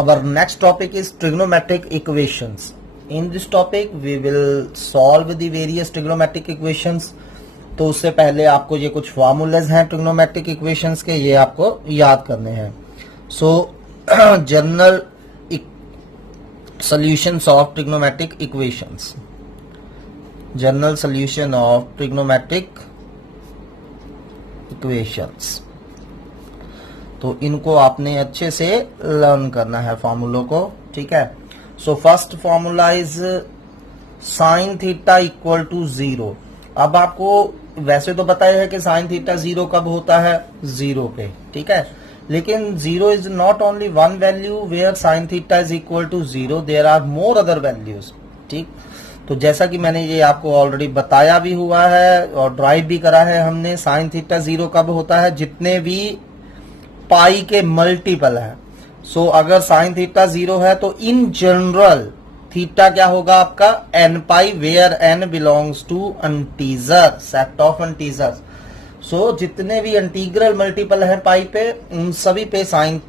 Our next topic is trigonometric equations. In this topic we will solve the various trigonometric equations. तो उससे पहले आपको ये कुछ फॉर्मूलेज हैं ट्रिग्नोमेट्रिक इक्वेशंस के, ये आपको याद करने हैं. सो general solutions of trigonometric equations. General solution of trigonometric equations, तो इनको आपने अच्छे से लर्न करना है फॉर्मूलों को. ठीक है. So first formula is sine theta equal to 0. अब आपको वैसे तो पता है कि साइन थीटा 0 कब होता है, 0 पे. ठीक है. लेकिन 0 is not only one value where sine theta is equal to 0, there are more other values. ठीक. तो जैसा कि मैंने ये आपको ऑलरेडी बताया भी हुआ है और ड्राइव भी करा है हमने, साइन थीटा 0 कब होता है, जितने भी पाई के मल्टीपल है. सो अगर साइन थीटा 0 है तो इन जनरल थीटा क्या होगा आपका, n pi, where n belongs to integer, set of integers. So जितने भी इंटीग्रल मल्टीपल है पाई पे, उन सभी पे साइन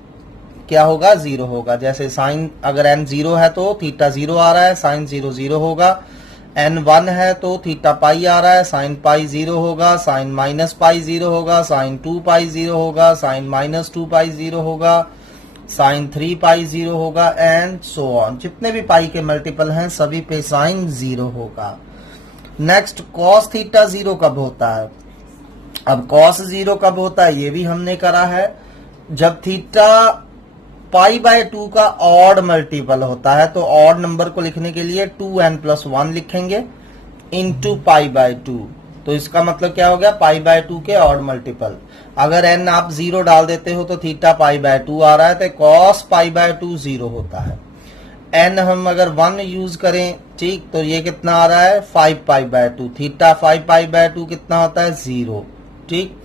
क्या होगा, 0 होगा. जैसे साइन अगर एन 0 है तो थीटा 0 आ रहा है, साइन 0 0 होगा. एन 1 है तो थीटा पाई आ रहा है, साइन पाई 0 होगा. साइन माइनस पाई 0 होगा. साइन 2 पाई 0 होगा. साइन माइनस 2 पाई 0 होगा. साइन 3 पाई 0 होगा एंड सो ऑन. जितने भी पाई के मल्टीपल हैं सभी पे साइन 0 होगा. नेक्स्ट कॉस थीटा 0 कब होता है. अब कॉस 0 कब होता है ये भी हमने करा है, जब थीटा पाई बाय 2 का ऑड मल्टीपल होता है. तो ऑड नंबर को लिखने के लिए 2n+1 लिखेंगे इनटू पाई बाय 2. तो इसका मतलब क्या हो गया, पाई बाय 2 के ऑड मल्टीपल. अगर n आप 0 डाल देते हो तो थीटा पाई बाय 2 आ रहा है, तो कॉस पाई बाय 2 0 होता है. n हम अगर 1 यूज करें, ठीक, तो ये कितना आ रहा है, 5 पाई बाय 2. थीटा 5 पाई बाय 2 कितना होता है, 0. ठीक.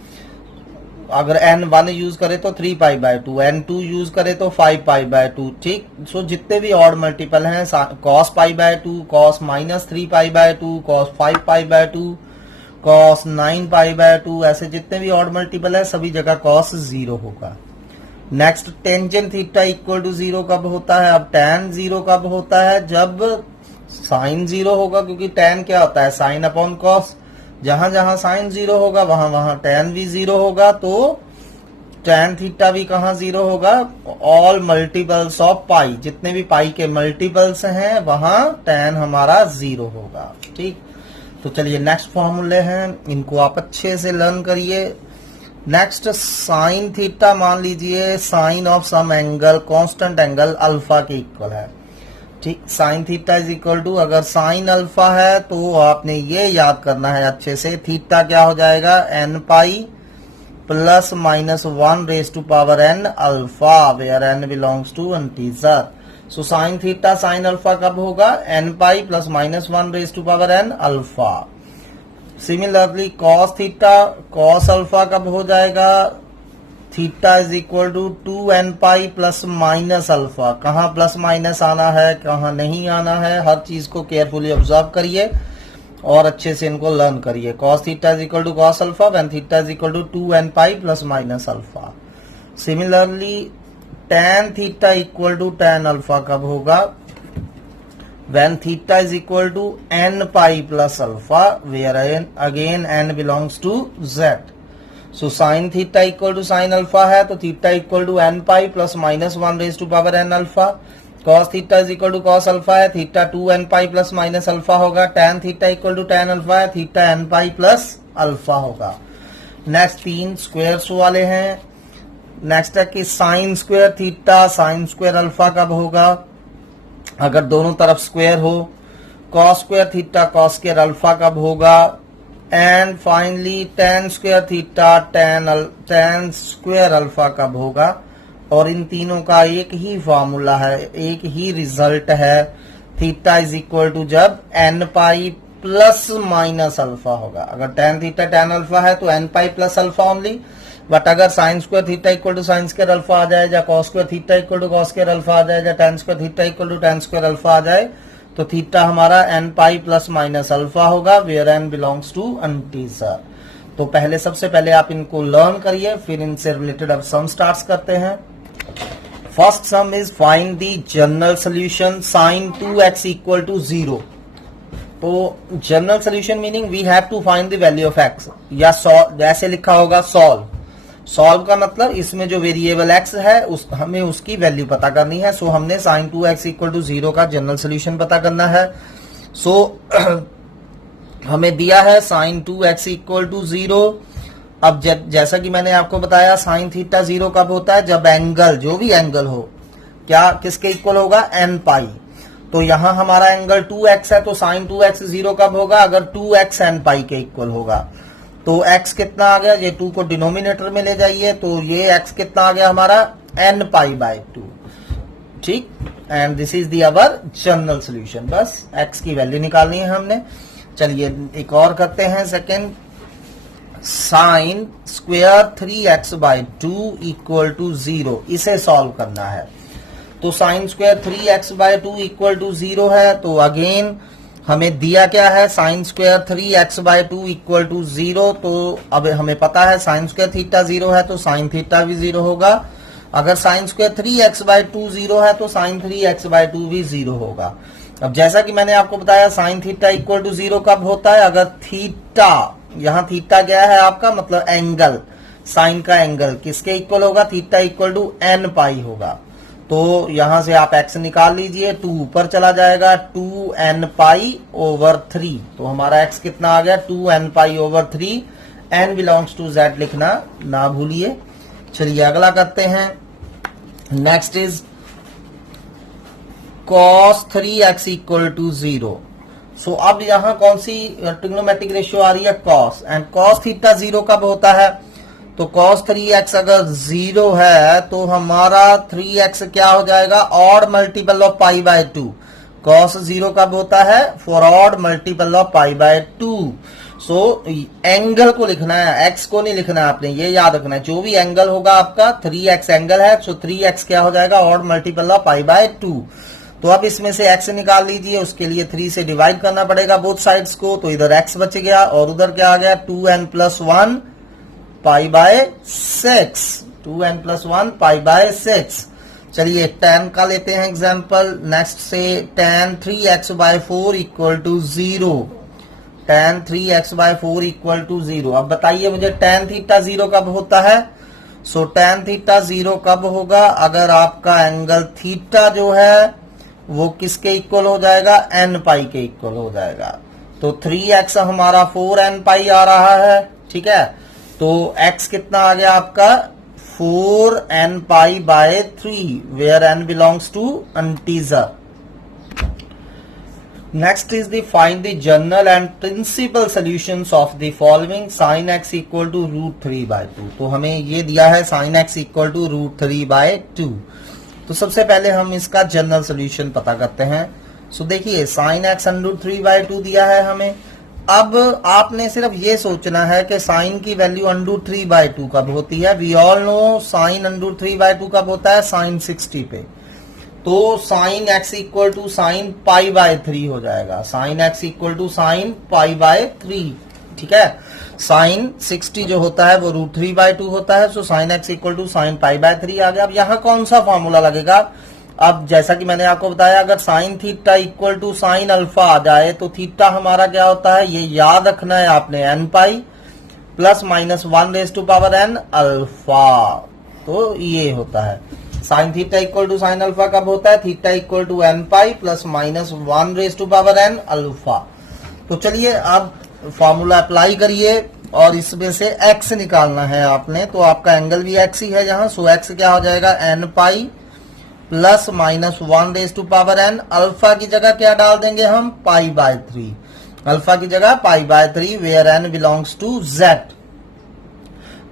अगर n 1 यूज करे तो 3 पाई बाय 2, n 2 यूज करे तो 5 पाई बाय 2. ठीक. सो जितने भी ऑड मल्टीपल हैं, cos pi by 2, cos minus 3 pi by 2, cos 5 pi by 2, cos 9 pi by 2, ऐसे जितने भी ऑड मल्टीपल है सभी जगह कॉस 0 होगा. Next tangent theta equal to 0 कब होता है. अब tan 0 कब होता है, जब साइन 0 होगा, क्योंकि tan क्या होता है, साइन अपॉन कॉस. जहां जहां साइन 0 होगा वहां वहां tan भी 0 होगा. तो tan थीटा भी कहां 0 होगा, ऑल मल्टीपल्स ऑफ पाई, जितने भी पाई के मल्टीपल्स हैं वहां tan हमारा 0 होगा. ठीक. तो चलिए नेक्स्ट फॉर्मूले हैं, इनको आप अच्छे से लर्न करिए. नेक्स्ट साइन थीटा, मान लीजिए sine of some angle, constant angle alpha के इक्वल है. ठीक. Sine theta is equal to, अगर साइन अल्फा है तो आपने ये याद करना है अच्छे से, थीटा क्या हो जाएगा, n pi plus minus 1 raise to power n alpha, where n belongs to integer. So sine theta sine alpha कब होगा, n pi plus minus 1 raise to power n alpha. Similarly cos theta cos alpha कब हो जाएगा, theta is equal to 2n pi plus minus alpha. कहाँ plus minus आना है, कहाँ नहीं आना है, हर चीज को केयरफुली ऑब्जर्व करिए और अच्छे से इनको लर्न करिए. Cos theta is equal to cos alpha when theta is equal to 2n pi plus minus alpha. Similarly tan theta equal to tan alpha कब होगा, when theta is equal to n pi plus alpha, where again n belongs to z. So sin theta equal to sin alpha है तो theta equal to n pi plus minus 1 raised to power n alpha. cos theta is equal to cos alpha है, theta 2n pi plus minus alpha होगा. tan theta equal to tan alpha है, theta n pi plus alpha होगा. Next 3 squares वाले हैं. Next है कि sign square theta sine square alpha कब होगा, अगर दोनों तरफ स्क्वायर हो. Cos square theta cos square alpha कब होगा. And finally tan square theta tan square alpha कब होगा. और इन तीनों का एक ही फॉर्मूला है, एक ही रिजल्ट है. थीटा इज इक्वल टू जब n pi plus minus alpha होगा. अगर tan थीटा tan अल्फा है तो n pi plus alpha only. But अगर sine square theta equal to sine square alpha आ जाए, या cos square theta equal to cos square alpha आ जाए, या tan square theta equal to tan square alpha आ जाए, तो थीटा हमारा n pi plus minus alpha होगा, where n belongs to integer. तो सबसे पहले आप इनको लर्न करिए, फिर इनसे रिलेटेड अब सम स्टार्ट करते हैं. First sum is find the general solution sine 2x equal to 0। तो general solution meaning we have to find the value of x, या ऐसे लिखा होगा सॉल्व। सॉल्व का मतलब इसमें जो वेरिएबल x है हमें उसकी वैल्यू पता करनी है। सो हमने साइन 2x इक्वल टू 0 का जनरल सोल्यूशन पता करना है। सो हमें दिया है साइन 2x इक्वल टू 0। अब जैसा कि मैंने आपको बताया साइन थीटा 0 कब होता है, जब एंगल, जो भी एंगल हो, क्या किसके इक्वल होगा, n पाई। तो यहां हमारा एंगल 2x है, तो साइन 2x 0 कब होगा, अगर 2x n पाई के इक्वल होगा। तो x कितना आ गया, ये 2 को डिनोमिनेटर में ले जाइए, तो ये x कितना आ गया हमारा, n पाई बाय 2। ठीक, and this is the our general solution. बस x की वैल्यू निकालनी है हमने। चलिए एक और करते हैं second. Sine square 3x by 2 equal to 0, इसे सॉल्व करना है। तो sine square 3x by 2 equal to 0 है। तो अगेन हमें दिया क्या है, sine square 3x by 2 equal to 0। तो अब हमें पता है साइन स्क्वेयर थीटा 0 है, तो साइन थीटा भी 0 होगा। अगर साइन स्क्वेयर 3x बाय 2 0 है, तो साइन 3x बाय 2 भी 0 होगा। अब जैसा कि मैंने आपको बताया साइन थीटा इक्वल टू 0 कब होता है, अगर थीटा, यहाँ थीटा क्या है आपका, मतलब एंगल, साइन का एंगल किसके इक्वल होगा, थीटा इक्वल टू n पाई होगा। तो यहां से आप x निकाल लीजिए, 2 ऊपर चला जाएगा, 2n पाई ओवर 3। तो हमारा x कितना आ गया, 2n pi over 3। n belongs to z लिखना ना भूलिए। चलिए अगला करते हैं। Next is cos 3x equal to 0। So अब यहां कौन सी ट्रिग्नोमेट्रिक रेशियो आ रही है, cos, एंड cos थीटा 0 कब होता है, तो cos 3x अगर 0 है तो हमारा 3x क्या हो जाएगा, odd multiple of pi by 2। cos 0 कब होता है, for odd multiple of pi by 2। So angle को लिखना है, x को नहीं लिखना है आपने, ये याद रखना है। जो भी एंगल होगा आपका, 3x एंगल है, सो 3x क्या हो जाएगा, odd multiple of pi by 2। तो अब इसमें से x निकाल लीजिए, उसके लिए 3 से डिवाइड करना पड़ेगा बोथ साइड्स को। तो इधर x बच गया और उधर क्या आ गया, 2n plus 1 pi by 6, 2n plus 1 pi by 6। चलिए tan का लेते हैं एग्जांपल। नेक्स्ट से tan 3x by 4 equal to 0, tan 3x by 4 equal to 0। अब बताइए मुझे tan थीटा 0 कब होता है। सो tan थीटा 0 कब होगा, अगर आपका एंगल थीटा जो है वो किसके इक्वल हो जाएगा, n पाई के इक्वल हो जाएगा। तो 3x हमारा 4n पाई आ रहा है, ठीक है। तो x कितना आ गया आपका, 4n pi by 3, where n belongs to integer. Next is the find the general and principal solutions of the following sine x equal to √3/2। तो हमें ये दिया है साइन x इक्वल टू √3/2। तो सबसे पहले हम इसका जनरल सोल्यूशन पता करते हैं। सो देखिए साइन x √3/2 दिया है हमें। अब आपने सिर्फ ये सोचना है कि साइन की वैल्यू √3/2 कब होती है। वी ऑल नो साइन √3/2 कब होता है, साइन 60 पे। तो sine x equal to sine pi by 3 हो जाएगा, sine x equal to sine pi by 3, ठीक है। साइन 60 जो होता है वो √3/2 होता है। So sine x equal to sine pi by 3 आ गया। अब यहाँ कौन सा फॉर्मूला लगेगा, अब जैसा कि मैंने आपको बताया, अगर sine theta equal to sine alpha आ जाए तो थीटा हमारा क्या होता है, ये याद रखना है आपने, n pi plus minus 1 raise to power n alpha. तो ये होता है sine theta equal to sine alpha कब होता है, theta equal to n pi plus minus 1 raise to power n alpha. तो चलिए अब फॉर्मूला अप्लाई करिए और इसमें से x निकालना है आपने। तो आपका एंगल भी x ही है यहाँ। सो x क्या हो जाएगा, n pi plus minus 1 raise to power n। Alpha की जगह क्या डाल देंगे हम, पाई बाय 3। अल्फा की जगह pi by 3, where n belongs to z।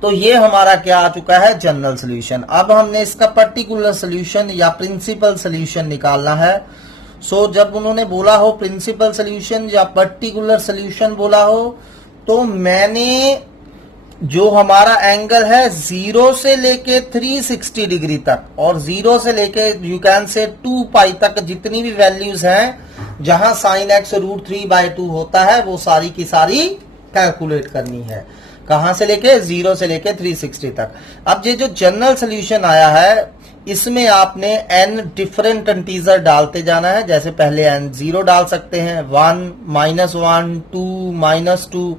तो ये हमारा क्या आ चुका है, जनरल सोल्यूशन। अब हमने इसका पर्टिकुलर सोल्यूशन या प्रिंसिपल सोल्यूशन निकालना है। सो जब उन्होंने बोला हो प्रिंसिपल सोल्यूशन या पर्टिकुलर सोल्यूशन बोला हो, तो मैंने जो हमारा एंगल है 0 से लेके 360 डिग्री तक और 0 से लेके यू कैन से 2 पाई तक जितनी भी वैल्यूज हैं जहां साइन x √3/2 होता है वो सारी की सारी कैलकुलेट करनी है। कहां से लेके, 0 से लेके 360 तक। अब ये जो जनरल सोल्यूशन आया है इसमें आपने n डिफरेंट इंटीजर डालते जाना है। जैसे पहले n 0 डाल सकते हैं, 1, -1, 2, -2,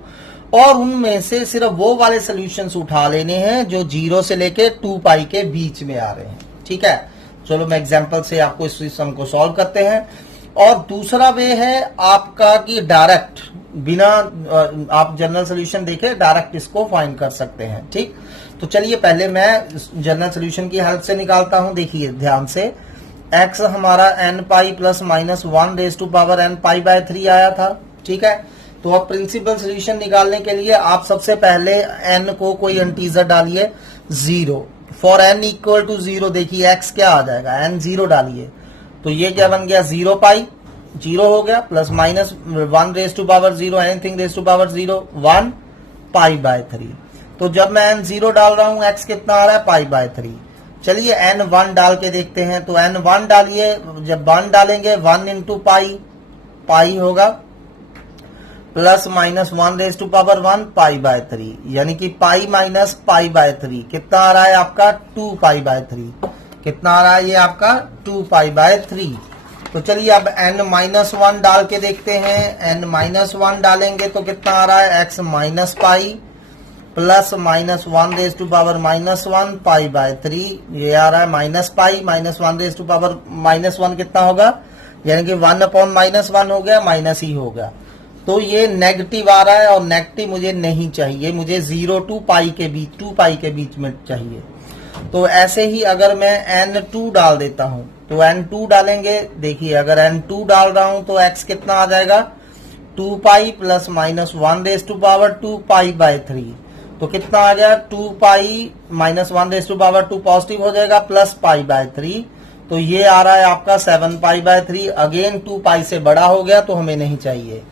और उनमें से सिर्फ वो वाले सॉल्यूशंस उठा लेने हैं जो 0 से लेके 2 पाई के बीच में आ रहे हैं। ठीक है, चलो मैं एग्जांपल से आपको इस सिस्टम को सॉल्व करते हैं। और दूसरा वे है आपका कि डायरेक्ट, बिना आप जनरल सोल्यूशन देखे डायरेक्ट इसको फाइंड कर सकते हैं। ठीक, तो चलिए पहले मैं जनरल सोल्यूशन की हेल्प से निकालता हूं। देखिए ध्यान से, x हमारा n pi plus minus 1 raise to power n pi by 3 आया था। ठीक है, तो अब प्रिंसिपल सोल्यूशन निकालने के लिए आप सबसे पहले n को कोई इंटीजर डालिए 0। फॉर n इक्वल टू 0 देखिए x क्या आ जाएगा, n 0 डालिए तो ये क्या बन गया, 0 पाई, 0 हो गया, plus minus 1 raise to power 0, anything raise to power 0, 1 pi by 3। तो जब मैं n 0 डाल रहा हूं x कितना आ रहा है, पाई बाय 3। चलिए n 1 डाल के देखते हैं। तो n 1 डालिए, जब 1 डालेंगे 1 इंटू पाई, पाई होगा, plus minus 1 raise to power 1 pi by 3, यानी कि पाई माइनस पाई बाय 3 कितना आ रहा है आपका, 2 पाई बाय 3। कितना आ रहा है ये आपका, 2 पाई बाय 3। तो चलिए अब n माइनस 1 डाल के देखते हैं। n माइनस 1 डालेंगे तो कितना आ रहा है, x minus pi plus minus 1 raise to power minus 1 pi by 3, ये आ रहा है minus pi, minus 1 raise to power minus 1 कितना होगा, यानी कि 1 अपॉन माइनस 1 हो गया, माइनस ही हो गया। तो ये नेगेटिव आ रहा है और नेगेटिव मुझे नहीं चाहिए, मुझे 0 टू पाई के बीच, 2 पाई के बीच में चाहिए। तो ऐसे ही अगर मैं n2 डाल देता हूं, तो n2 डालेंगे, देखिए अगर n2 डाल रहा हूं तो x कितना आ जाएगा, 2 pi plus minus 1 raise to power 2 pi by 3। तो कितना आ गया, 2 pi minus 1 raise to power 2 positive हो जाएगा, प्लस पाई बाय 3। तो ये आ रहा है आपका 7 पाई बाय 3। अगेन 2 पाई से बड़ा हो गया तो हमें नहीं चाहिए।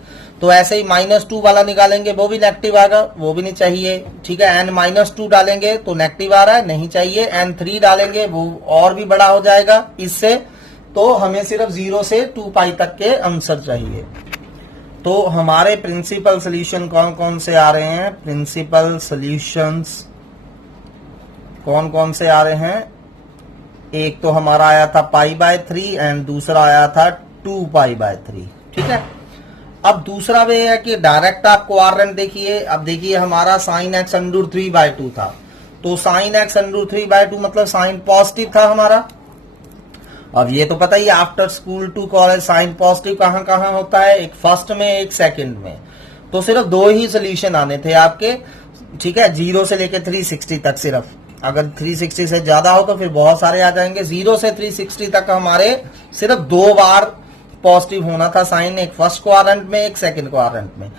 तो ऐसे ही -2 वाला निकालेंगे, वो भी नेगेटिव आएगा, वो भी नहीं चाहिए। ठीक है, n-2 डालेंगे तो नेगेटिव आ रहा है, नहीं चाहिए। n3 डालेंगे वो और भी बड़ा हो जाएगा इससे, तो हमें सिर्फ 0 से 2 पाई तक के आंसर चाहिए। तो हमारे प्रिंसिपल सोल्यूशन कौन कौन से आ रहे हैं, प्रिंसिपल सोल्यूशंस कौन कौन से आ रहे हैं, एक तो हमारा आया था पाई बाय 3 एंड दूसरा आया था 2 पाई बाय 3। ठीक है, अब दूसरा वे है कि डायरेक्ट आप क्वाड्रेंट देखिए। अब देखिए हमारा साइन x अंडर 3/2 था, तो साइन x अंडर 3/2 मतलब साइन पॉजिटिव था हमारा। अब ये तो पता ही, after school to college sine positive कहां कहां होता है, एक फर्स्ट में एक सेकंड में। तो सिर्फ 2 ही सोल्यूशन आने थे आपके। ठीक है, 0 से लेकर 360 तक सिर्फ, अगर 360 से ज्यादा हो तो फिर बहुत सारे आ जाएंगे। 0 से 360 तक हमारे सिर्फ 2 बार पॉजिटिव होना था साइन, एक फर्स्ट क्वाड्रेंट में एक सेकंड क्वाड्रेंट में।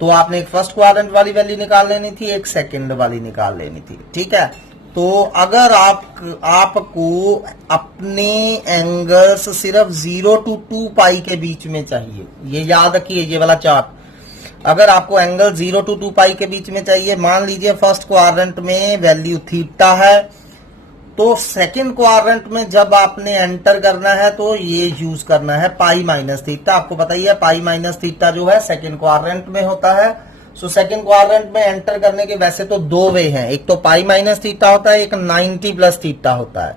तो आपने एक फर्स्ट क्वाड्रेंट वाली वैल्यू निकाल लेनी थी, एक सेकंड वाली निकाल लेनी थी। ठीक है, तो अगर आपको अपने एंगल्स सिर्फ 0 टू 2 पाई के बीच में चाहिए, ये याद रखिए ये वाला चार्ट। अगर आपको एंगल 0 टू 2 पाई के बीच में चाहिए, मान लीजिए फर्स्ट क्वाड्रेंट में वैल्यू थीटा है, तो सेकंड क्वाड्रेंट में जब आपने एंटर करना है तो ये यूज करना है पाई माइनस थीटा। आपको पता ही है पाई माइनस थीटा जो है सेकंड क्वाड्रेंट में होता है। सो सेकंड क्वाड्रेंट में एंटर करने के वैसे तो 2 वे हैं, एक तो पाई माइनस थीटा होता है, एक 90 प्लस थीटा होता है।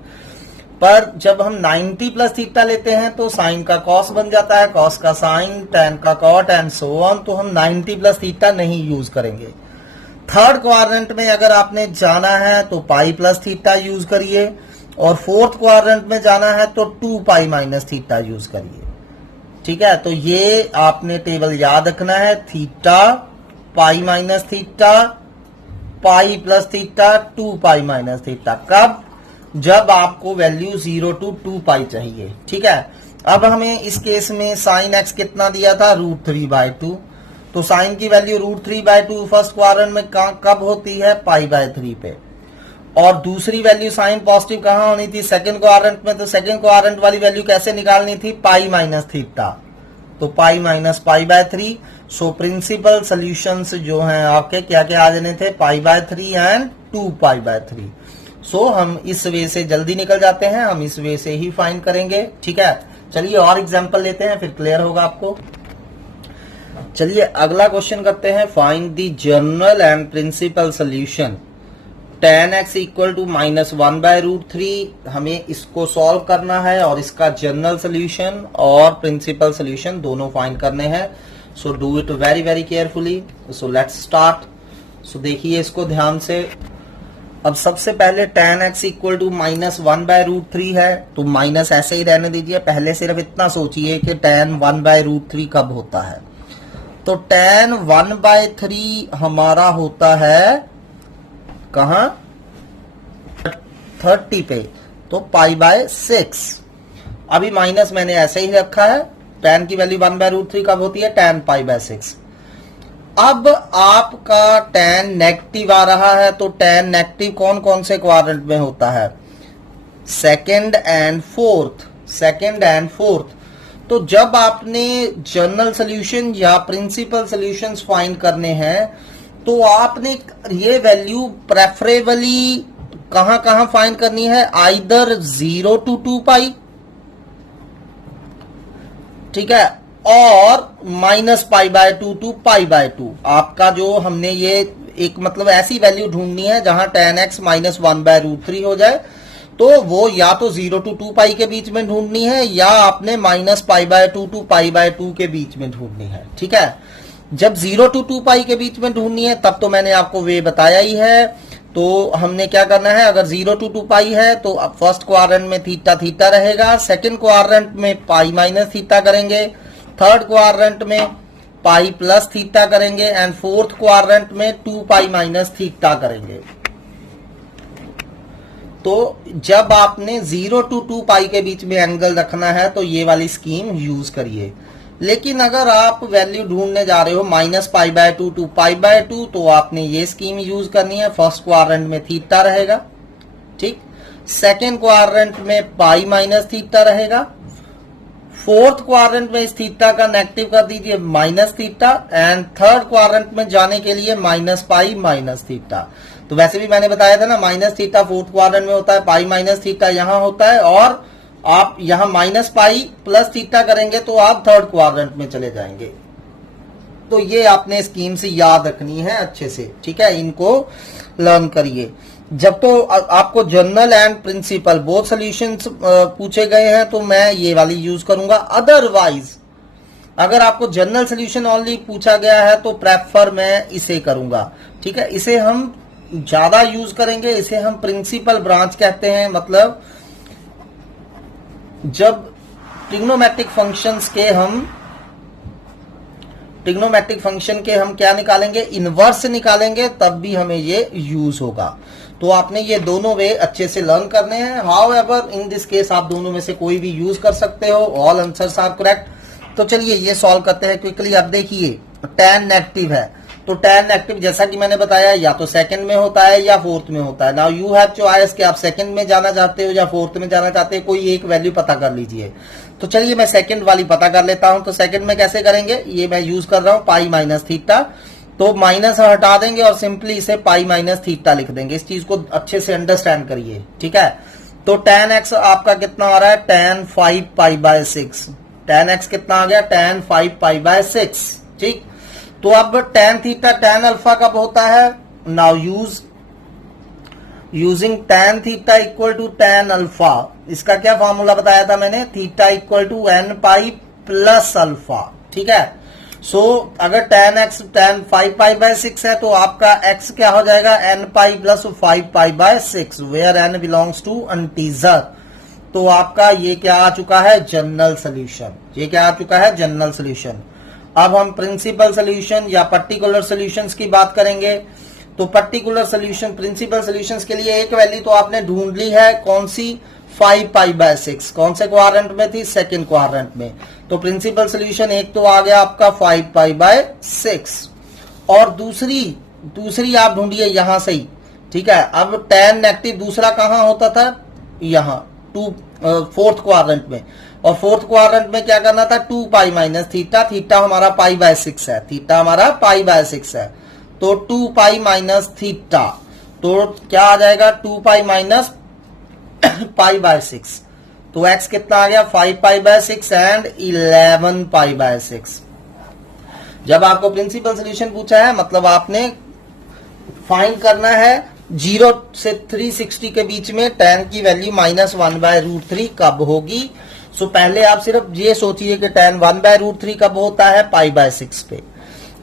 पर जब हम 90 प्लस थीटा लेते हैं तो साइन का कॉस बन जाता है, कॉस का साइन, टैन का कॉट एंड सो ऑन। तो हम 90 प्लस थीटा नहीं यूज करेंगे। थर्ड क्वाड्रेंट में अगर आपने जाना है तो पाई प्लस थीटा यूज करिए, और फोर्थ क्वाड्रेंट में जाना है तो 2 पाई माइनस थीटा यूज करिए। ठीक है, तो ये आपने टेबल याद रखना है, थीटा, पाई माइनस थीटा, पाई plus theta, 2 pi minus theta. कब? जब आपको वैल्यू 0 टू 2 पाई चाहिए। ठीक है, अब हमें इस केस में साइन x कितना दिया था, √3/2। तो साइन की वैल्यू √3/2 फर्स्ट क्वाड्रेंट में कब होती है, पाई बाय 3 पे। और दूसरी वैल्यू साइन पॉजिटिव कहां होनी थी, सेकंड क्वाड्रेंट में। तो सेकंड क्वाड्रेंट वाली वैल्यू कैसे निकालनी थी, पाई माइनस थीटा, तो pi minus pi by 3। So principal solutions जो हैं आपके क्या क्या आ जाने थे, pi by 3 and 2 pi by 3। So हम इस वे से जल्दी निकल जाते हैं, हम इस वे से ही फाइंड करेंगे। ठीक है, चलिए और एग्जाम्पल लेते हैं, फिर क्लियर होगा आपको। चलिए अगला क्वेश्चन करते हैं, find the general and principal solution tan x equal to -1/√3 हमें इसको सॉल्व करना है और इसका जनरल सोल्यूशन और प्रिंसिपल सोल्यूशन दोनों फाइंड करने हैं। So do it very very carefully. So let's start. So देखिए इसको ध्यान से। अब सबसे पहले tan x इक्वल टू -1/√3 है, तो माइनस ऐसे ही रहने दीजिए। पहले सिर्फ इतना सोचिए कि tan 1/√3 कब होता है। तो tan 1/3 हमारा होता है कहां? 30 पे, तो π/6। अभी माइनस मैंने ऐसे ही रखा है। tan की वैल्यू 1/√3 कब होती है? tan π/6। अब आपका tan नेगेटिव आ रहा है, तो tan नेगेटिव कौन कौन से क्वाड्रेंट में होता है? Second and fourth. तो जब आपने जनरल सॉल्यूशन या प्रिंसिपल सॉल्यूशंस फाइंड करने हैं, तो आपने ये वैल्यू प्रेफरेबली कहां कहां फाइंड करनी है? आइदर 0 to 2π, ठीक है, और -π/2 to π/2। आपका जो हमने ये एक मतलब ऐसी वैल्यू ढूंढनी है जहां tan x -1/√3 हो जाए, तो वो या तो 0 to 2π के बीच में ढूंढनी है या आपने -π/2 to π/2 के बीच में ढूंढनी है। ठीक है, जब 0 to 2π के बीच में ढूंढनी है तब तो मैंने आपको वे बताया ही है। तो हमने क्या करना है? अगर 0 to 2π है तो अब फर्स्ट क्वाड्रेंट में थीटा रहेगा, सेकंड क्वाड्रेंट में π-θ करेंगे, थर्ड क्वाड्रेंट में π+θ करेंगे एंड फोर्थ क्वाड्रेंट में 2π-θ करेंगे। तो जब आपने 0 to 2π के बीच में एंगल रखना है तो ये वाली स्कीम यूज करिए। लेकिन अगर आप वैल्यू ढूंढने जा रहे हो -π/2 to π/2, तो आपने ये स्कीम यूज करनी है। फर्स्ट क्वाड्रेंट में थीटा रहेगा, ठीक, सेकेंड क्वाड्रेंट में π-θ रहेगा, फोर्थ क्वाड्रेंट में इस थीटा का नेगेटिव कर दीजिए -θ एंड थर्ड क्वाड्रेंट में जाने के लिए -π-θ। तो वैसे भी मैंने बताया था ना, -θ फोर्थ क्वाड्रेंट में होता है, π-θ यहां होता है, और आप यहां -π+θ करेंगे तो आप थर्ड क्वाड्रेंट में चले जाएंगे। तो ये आपने स्कीम से याद रखनी है अच्छे से, ठीक है, इनको लर्न करिए। जब तो आपको general and principal both solutions पूछे गए हैं तो मैं ये वाली यूज करूंगा। अदरवाइज अगर आपको जनरल सॉल्यूशन ओनली पूछा गया है तो प्रेफर मैं इसे करूंगा। ठीक है, इसे हम ज्यादा यूज करेंगे, इसे हम प्रिंसिपल ब्रांच कहते हैं। मतलब जब ट्रिग्नोमेट्रिक फंक्शन के हम क्या निकालेंगे? इनवर्स निकालेंगे, तब भी हमें ये यूज होगा। तो आपने ये दोनों वे अच्छे से लर्न करने हैं। How ever in this case आप दोनों में से कोई भी यूज कर सकते हो, ऑल आंसर्स आर करेक्ट। तो चलिए ये सॉल्व करते हैं क्विकली। अब देखिए tan नेगेटिव है, तो tan नेगेटिव जैसा कि मैंने बताया या तो सेकंड में होता है या फोर्थ में होता है। नाउ यू हैव चॉइस कि आप सेकंड में जाना चाहते हो या फोर्थ में जाना चाहते हो, कोई एक वैल्यू पता कर लीजिए। तो चलिए मैं सेकंड वाली पता कर लेता हूं। तो सेकंड में कैसे करेंगे? ये मैं यूज कर रहा हूं π-θ, तो माइनस हटा देंगे और सिंपली इसे π-θ लिख देंगे। इस चीज को अच्छे से अंडरस्टैंड करिए, ठीक है। तो tan x आपका कितना आ रहा है? tan 5π/6। tan x कितना आ गया? tan 5π/6, ठीक। तो अब tan थीटा tan अल्फा कब होता है? Now using tan theta equal to tan alpha. इसका क्या फॉर्मूला बताया था मैंने? Theta equal to nπ plus alpha, ठीक है। सो अगर tan x tan 5π/6 है तो आपका x क्या हो जाएगा? nπ plus 5π/6 where n belongs to integer. तो आपका ये क्या आ चुका है? General solution. ये क्या आ चुका है? General solution. अब हम प्रिंसिपल सोल्यूशन या पर्टिकुलर सोल्यूशंस की बात करेंगे। तो पर्टिकुलर सोल्यूशन, प्रिंसिपल सोल्यूशंस के लिए एक वैल्यू तो आपने ढूंढ ली है, कौन सी? 5π/6। कौन से क्वाड्रेंट में थी? सेकंड क्वाड्रेंट में। तो प्रिंसिपल सोल्यूशन एक तो आ गया आपका 5π/6, और दूसरी आप ढूंढिए यहां से ही, ठीक है। अब tan नेगेटिव दूसरा कहां होता था? यहां फोर्थ क्वाड्रेंट में, और फोर्थ क्वाड्रेंट में क्या करना था? 2π-θ। थीटा हमारा π/6 है, थीटा हमारा π/6 है, तो 2π-θ। तो क्या आ जाएगा? 2π- π/6। तो x कितना आ गया? 5π/6 एंड 11π/6। जब आपको प्रिंसिपल सोल्यूशन पूछा है मतलब आपने फाइंड करना है 0 से 360 के बीच में tan की वैल्यू -1/√3 कब होगी? सो पहले आप सिर्फ ये सोचिए कि tan 1/√3 कब होता है? π/6 पे।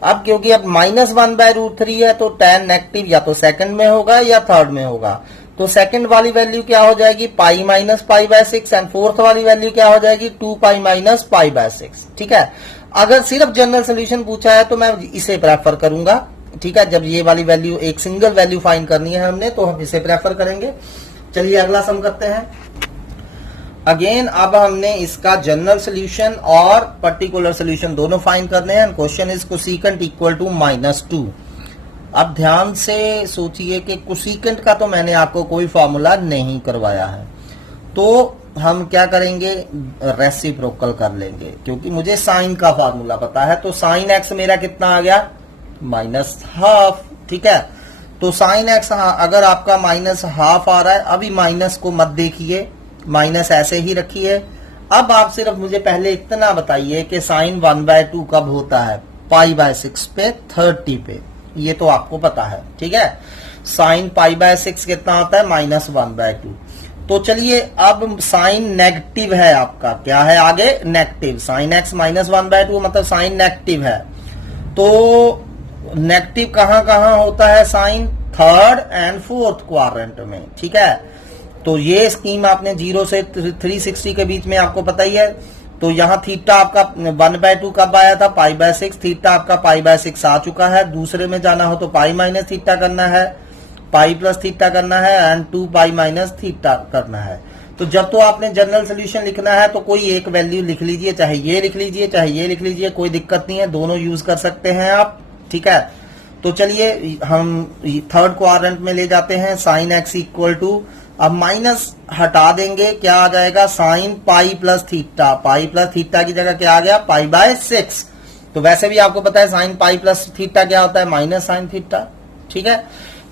अब क्योंकि अब -1/√3 है तो tan नेगेटिव या तो सेकंड में होगा या थर्ड में होगा, तो सेकंड वाली वैल्यू क्या हो जाएगी? पाई माइनस π/6 एंड फोर्थ वाली वैल्यू क्या हो जाएगी? 2π माइनस π/6। ठीक है, अगर सिर्फ जनरल सोल्यूशन पूछा है तो मैं इसे प्रेफर करूंगा। ठीक है, जब ये वाली वैल्यू एक सिंगल वैल्यू फाइंड करनी है हमने तो हम इसे प्रेफर करेंगे। चलिए अगला सम करते हैं। अगेन अब हमने इसका जनरल सोल्यूशन और पर्टिकुलर सोल्यूशन दोनों फाइंड करने हैं। Question is cosecant equal to -2। अब ध्यान से सोचिए कि कोसिकेंट का तो मैंने आपको कोई फॉर्मूला नहीं करवाया है, तो हम क्या करेंगे? रेसिप्रोकल कर लेंगे, क्योंकि मुझे साइन का फॉर्मूला पता है। तो साइन एक्स मेरा कितना आ गया? -12। ठीक है, तो साइन एक्स अगर आपका -12 आ रहा है, अभी माइनस को मत देखिए, माइनस ऐसे ही रखिए। अब आप सिर्फ मुझे पहले इतना बताइए कि साइन 1/2 कब होता है? π/6 पे, 30 पे, ये तो आपको पता है। ठीक है, साइन π/6 कितना होता है? -1/2। तो चलिए अब साइन नेगेटिव है आपका, क्या है आगे? नेगेटिव। साइन एक्स -1/2 मतलब साइन नेगेटिव है। तो नेगेटिव कहां कहां होता है sine? Third and fourth quadrant में। ठीक है, तो ये स्कीम आपने 0 से 360 के बीच में आपको पता ही है। तो यहां थीटा आपका 1/2 कब आया था? π/6। थीटा आपका π/6 आ चुका है। दूसरे में जाना हो तो पाई माइनस थीटा करना है, पाई प्लस थीटा करना है एंड 2π माइनस थीटा करना है। तो जब तो आपने जनरल सोल्यूशन लिखना है तो कोई एक वैल्यू लिख लीजिए, चाहे ये लिख लीजिए चाहे ये लिख लीजिए, कोई दिक्कत नहीं है, दोनों यूज कर सकते हैं आप। ठीक है, तो चलिए हम थर्ड क्वाड्रेंट में ले जाते हैं। साइन एक्स इक्वल टू, अब माइनस हटा देंगे, क्या आ जाएगा? Sine pi plus theta. पाई प्लस थीटा की जगह क्या आ गया? π/6। तो वैसे भी आपको पता है साइन पाई प्लस थीटा क्या होता है? Minus sine theta. ठीक है,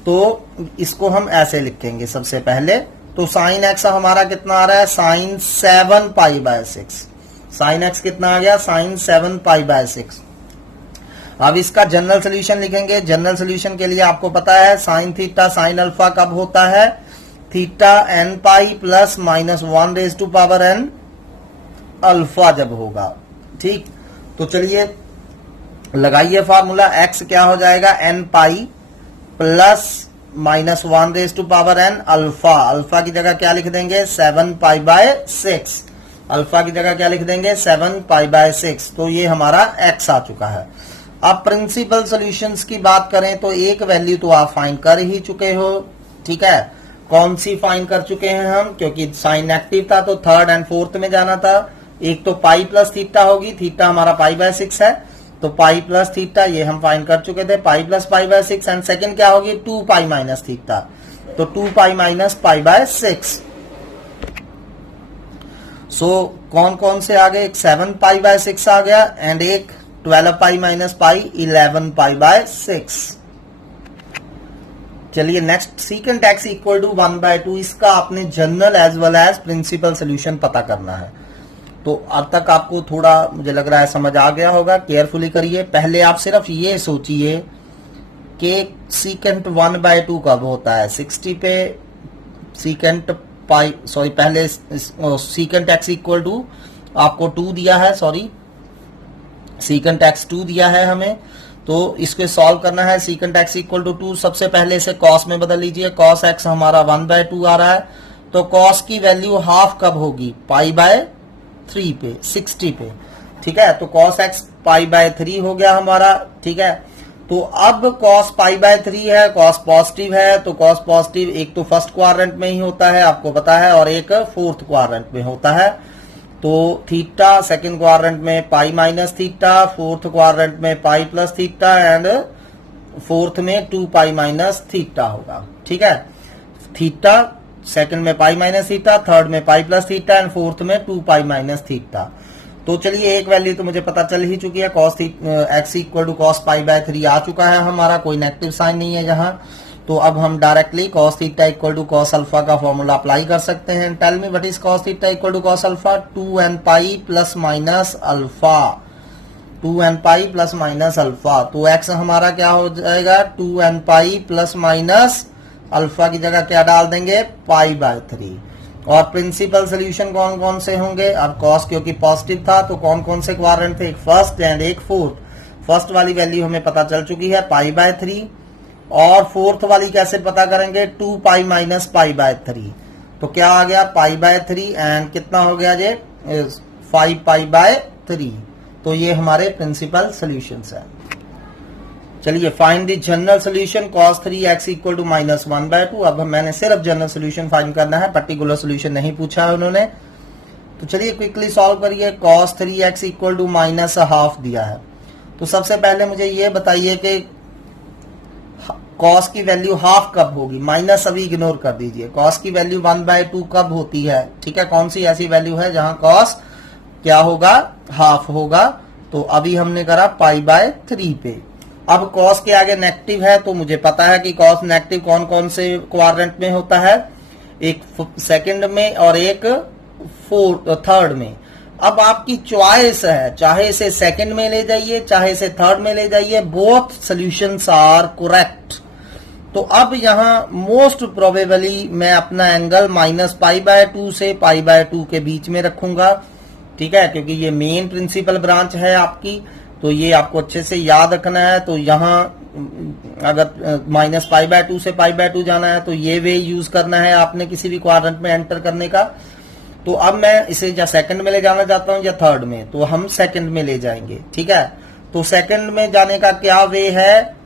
तो इसको हम ऐसे लिखेंगे सबसे पहले। तो साइन एक्स हमारा कितना आ रहा है? साइन 7π/6। साइन एक्स कितना आ गया? साइन 7π/6। अब इसका जनरल सोल्यूशन लिखेंगे। जनरल सोल्यूशन के लिए आपको पता है साइन थीटा साइन अल्फा कब होता है? Theta n π plus -1n alpha जब होगा। ठीक, तो चलिए लगाइए फार्मूला। x क्या हो जाएगा? n π plus -1n alpha. Alpha की जगह क्या लिख देंगे? 7π/6। अल्फा की जगह क्या लिख देंगे? 7π/6। तो ये हमारा x आ चुका है। अब प्रिंसिपल सॉल्यूशंस की बात करें तो एक वैल्यू तो आप फाइंड कर ही चुके हो। ठीक है, कौन सी फाइंड कर चुके हैं हम? क्योंकि साइन नेगेटिव था तो थर्ड एंड फोर्थ में जाना था। एक तो पाई प्लस थीटा होगी, थीटा हमारा π/6 है, तो पाई प्लस थीटा ये हम फाइंड कर चुके थे, पाई प्लस π/6 एंड सेकंड क्या होगी? 2π माइनस थीटा, तो 2π माइनस π/6। सो कौन कौन से आ गए? एक 7π/6 आ गया एंड एक 12π माइनस पाई 11π/6। चलिए next, secant x equal to 1/2। इसका आपने general as well as principal solution पता करना है। तो अब तक आपको थोड़ा मुझे लग रहा है समझ आ गया होगा। केयरफुली करिए। पहले आप सिर्फ ये सोचिए कि सीकेंट 1/2 कब होता है? 60 पे सीकेंट पाई, सॉरी पहले सीकेंट एक्स इक्वल टू आपको 2 दिया है, सॉरी सीकेंट एक्स 2 दिया है हमें, तो इसको सॉल्व करना है। सीकेंट एक्स इक्वल टू 2, सबसे पहले इसे कॉस में बदल लीजिए। कॉस एक्स हमारा 1/2 आ रहा है, तो कॉस की वैल्यू हाफ कब होगी? π/3 पे, 60 पे। ठीक है, तो कॉस एक्स π/3 हो गया हमारा। ठीक है, तो अब कॉस π/3 है, कॉस पॉजिटिव है, तो कॉस पॉजिटिव एक तो फर्स्ट क्वाड्रेंट में ही होता है आपको पता है, और एक फोर्थ क्वाड्रेंट में होता है। तो थीटा सेकंड क्वाड्रेंट में pi minus theta, fourth quadrant में pi plus theta and fourth में 2π माइनस थीटा होगा। ठीक है, थीटा सेकंड में पाई माइनस थीटा, थर्ड में pi plus theta and fourth में 2π माइनस थीटा। तो चलिए एक वैल्यू तो मुझे पता चल ही चुकी है, cos x equal to cos π/3 आ चुका है हमारा, कोई नेगेटिव साइन नहीं है यहाँ। तो अब हम directly cos theta equal to cos alpha का फॉर्मूला अप्लाई कर सकते हैं। Tell me what is cos theta equal to cos alpha? 2nπ plus minus alpha, 2nπ plus minus alpha. तो एक्स हमारा क्या हो जाएगा? 2nπ प्लस माइनस अल्फा की जगह क्या डाल देंगे, पाई बाय 3। और प्रिंसिपल सोल्यूशन कौन कौन से होंगे, अब कॉस क्योंकि पॉजिटिव था तो कौन कौन से क्वाड्रेंट थे, एक फर्स्ट एंड एक फोर्थ। फर्स्ट वाली वैल्यू हमें पता चल चुकी है पाई बाय 3, और फोर्थ वाली कैसे पता करेंगे, 2 पाई माइनस पाई बाय 3। तो क्या आ गया, पाई बाय 3 एंड कितना हो गया ये 5 पाई बाय 3। तो ये हमारे प्रिंसिपल सोल्यूशंस है। चलिए find the general solution cos 3x equal to -1/2। अब मैंने सिर्फ जनरल सोल्यूशन फाइंड करना है, पर्टिकुलर सोल्यूशन नहीं पूछा है उन्होंने। तो चलिए क्विकली सॉल्व करिए। cos 3x इक्वल टू -1/2 दिया है, तो सबसे पहले मुझे ये बताइए कि cos की वैल्यू हाफ कब होगी, माइनस अभी इग्नोर कर दीजिए। cos की वैल्यू 1/2 कब होती है, ठीक है, कौन सी ऐसी वैल्यू है जहां cos क्या होगा, हाफ होगा। तो अभी हमने करा पाई बाय 3 पे। अब cos के आगे नेगेटिव है, तो मुझे पता है कि cos नेगेटिव कौन कौन से क्वाड्रेंट में होता है, एक सेकंड में और एक थर्ड में। अब आपकी चॉइस है, चाहे इसे सेकंड में ले जाइए चाहे इसे थर्ड में ले जाइए, बोथ सॉल्यूशंस आर करेक्ट। तो अब यहां मोस्ट प्रोबेबली मैं अपना एंगल -π/2 से π/2 के बीच में रखूंगा, ठीक है, क्योंकि ये मेन प्रिंसिपल ब्रांच है आपकी, तो ये आपको अच्छे से याद रखना है। तो यहां अगर -π/2 से π/2 जाना है तो ये वे यूज करना है आपने किसी भी क्वाड्रेंट में एंटर करने का। तो अब मैं इसे या सेकंड में ले जाना चाहता हूं या थर्ड में, तो हम सेकंड में ले जाएंगे, ठीक है। तो सेकंड में जाने का क्या वे है,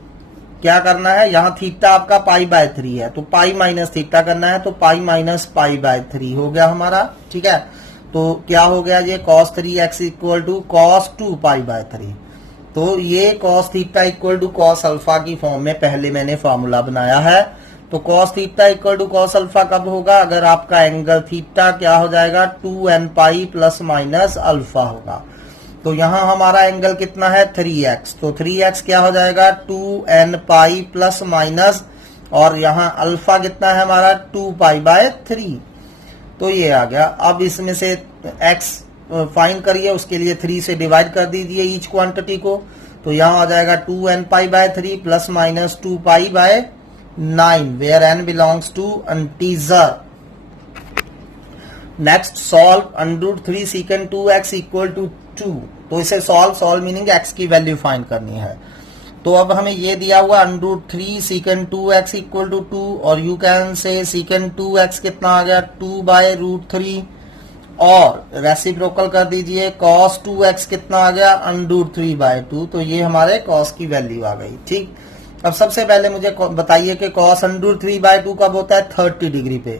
क्या करना है, यहां थीटा आपका π/3 है, तो पाई माइनस थीटा करना है, तो पाई माइनस π/3 हो गया हमारा, ठीक है। तो क्या हो गया ये cos 3x equal to cos 2 π/3। तो ये cos theta equal to cos alpha की फॉर्म में पहले मैंने फॉर्मूला बनाया है। तो cos theta equal to cos alpha कब होगा, अगर आपका एंगल थीटा क्या हो जाएगा 2n pi plus minus alpha होगा। तो यहां हमारा एंगल कितना है 3x, तो 3x क्या हो जाएगा 2n पाई प्लस माइनस, और यहां अल्फा कितना है हमारा 2 π/3। तो ये आ गया। अब इसमें से x फाइंड करिए, उसके लिए 3 से डिवाइड कर दीजिए ईच क्वांटिटी को। तो यहां आ जाएगा 2n π/3 plus minus 2 π/9 where n belongs to integer. Next solve √3 secant 2x equal to 2। तो इसे सॉल्व मीनिंग x की वैल्यू फाइंड करनी है। तो अब हमें ये दिया हुआ √3 secant 2x इक्वल टू 2, और you can say secant 2x कितना आ गया 2/√3, और रेसिप्रोकल कर दीजिए cos 2x कितना आ गया √3/2। तो ये हमारे cos की वैल्यू आ गई, ठीक। अब सबसे पहले मुझे बताइए कि cos √3/2 कब होता है 30 डिग्री पे,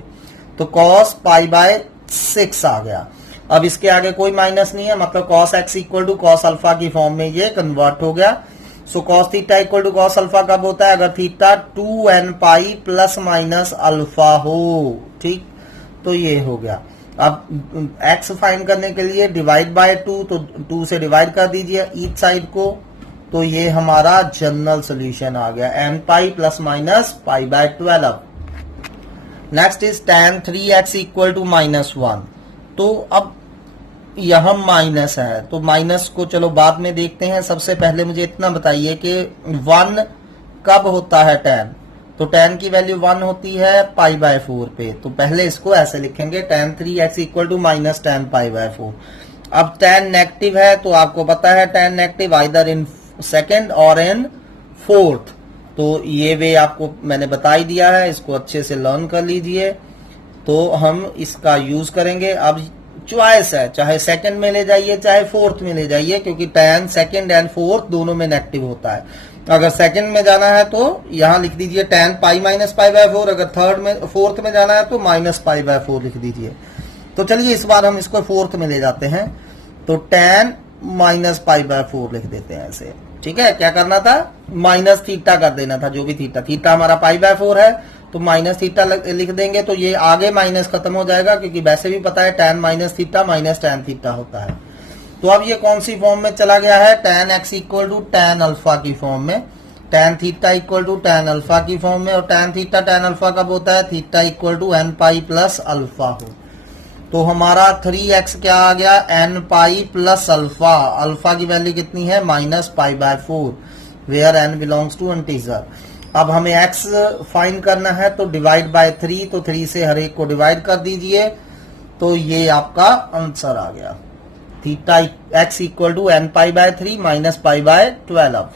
तो cos π/6 आ गया। अब इसके आगे कोई माइनस नहीं है, मतलब cos x equal to cos alpha की फॉर्म में ये कन्वर्ट हो गया। So cos theta equal to cos alpha कब होता है, अगर theta 2n pi plus minus alpha हो, ठीक। तो ये हो गया। अब x फाइंड करने के लिए डिवाइड बाय 2, तो 2 से डिवाइड कर दीजिए ईच साइड को। तो ये हमारा जनरल सोल्यूशन आ गया n pi plus minus π/12। Next is tan 3x equal to -1। तो अब यहां माइनस है, तो माइनस को चलो बाद में देखते हैं। सबसे पहले मुझे इतना बताइए कि 1 कब होता है tan, तो tan की वैल्यू 1 होती है π/4 पे। तो पहले इसको ऐसे लिखेंगे tan 3x equal to minus tan π/4। अब tan नेगेटिव है, तो आपको पता है tan negative either in second और इन फोर्थ। तो ये वे आपको मैंने बता ही दिया है, इसको अच्छे से लर्न कर लीजिए। तो हम इसका यूज करेंगे। अब चॉइस है, चाहे सेकंड में ले जाइए चाहे फोर्थ में ले जाइए, क्योंकि tan सेकंड एंड फोर्थ दोनों में नेगेटिव होता है। अगर सेकंड में जाना है तो यहां लिख दीजिए tan पाई माइनस π/4, अगर फोर्थ में जाना है तो माइनस π/4 लिख दीजिए। तो चलिए इस बार हम इसको फोर्थ में ले जाते हैं, तो tan माइनस π/4 लिख देते हैं ऐसे, ठीक है। क्या करना था, माइनस थीटा कर देना था, जो भी थीटा हमारा π/4 है, तो माइनस थीटा लिख देंगे। तो ये आगे माइनस खत्म हो जाएगा, क्योंकि वैसे भी पता है tan minus theta minus tan theta होता है। तो अब ये कौन सी फॉर्म में चला गया है, tan x equal to tan alpha की फॉर्म में, tan theta equal to tan alpha की फॉर्म में। और tan थीटा tan अल्फा कब होता है, theta equal to n pi plus alpha हो। तो हमारा 3x क्या आ गया n pi plus alpha. Alpha की वैल्यू कितनी है -π/4 where n belongs to integer. अब हमें x फाइंड करना है, तो डिवाइड बाय 3, तो 3 से हर एक को डिवाइड कर दीजिए, तो ये आपका आंसर आ गया। Theta x equal to n pi by 3 minus pi by 12।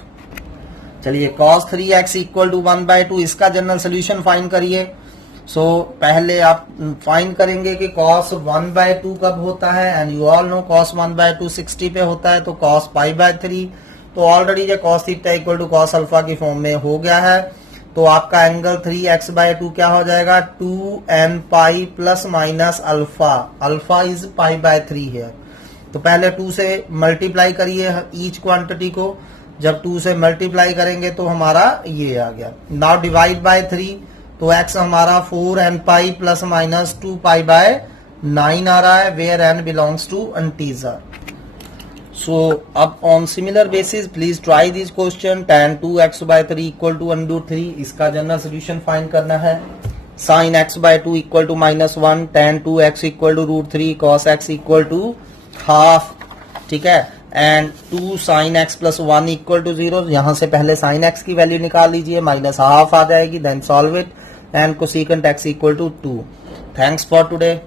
चलिए cos 3x इक्वल टू 1/2, इसका जनरल सोल्यूशन फाइंड करिए। पहले आप फाइंड करेंगे कि cos 1/2 कब होता है, and you all know cos 1/2 60 पे होता है, तो cos पाई बाय 3, तो ऑलरेडी जो cos theta equal to cos alpha की फॉर्म में हो गया है, तो आपका एंगल 3x/2 क्या हो जाएगा, 2n pi plus minus alpha, alpha is pi by 3 है। तो पहले 2 से मल्टीप्लाई करिए ईच क्वांटिटी को, जब 2 से मल्टीप्लाई करेंगे तो हमारा ये आ गया। नाउ डिवाइड बाय 3, तो x हमारा 4n pi plus minus 2 pi by 9 आ रहा है, where n belongs to integer. So अब on similar basis please try this question. tan 2x/3 equal to √3, इसका जनरल सोल्यूशन फाइंड करना है। sin x/2 equal to -1, tan 2x equal to √3, cos x equal to half, ठीक है, and 2 sin x plus 1 equal to 0। यहां से पहले sin x की value निकाल लीजिए, माइनस हाफ आ जाएगी, then solve it, and cosecant x equal to 2। Thanks for today.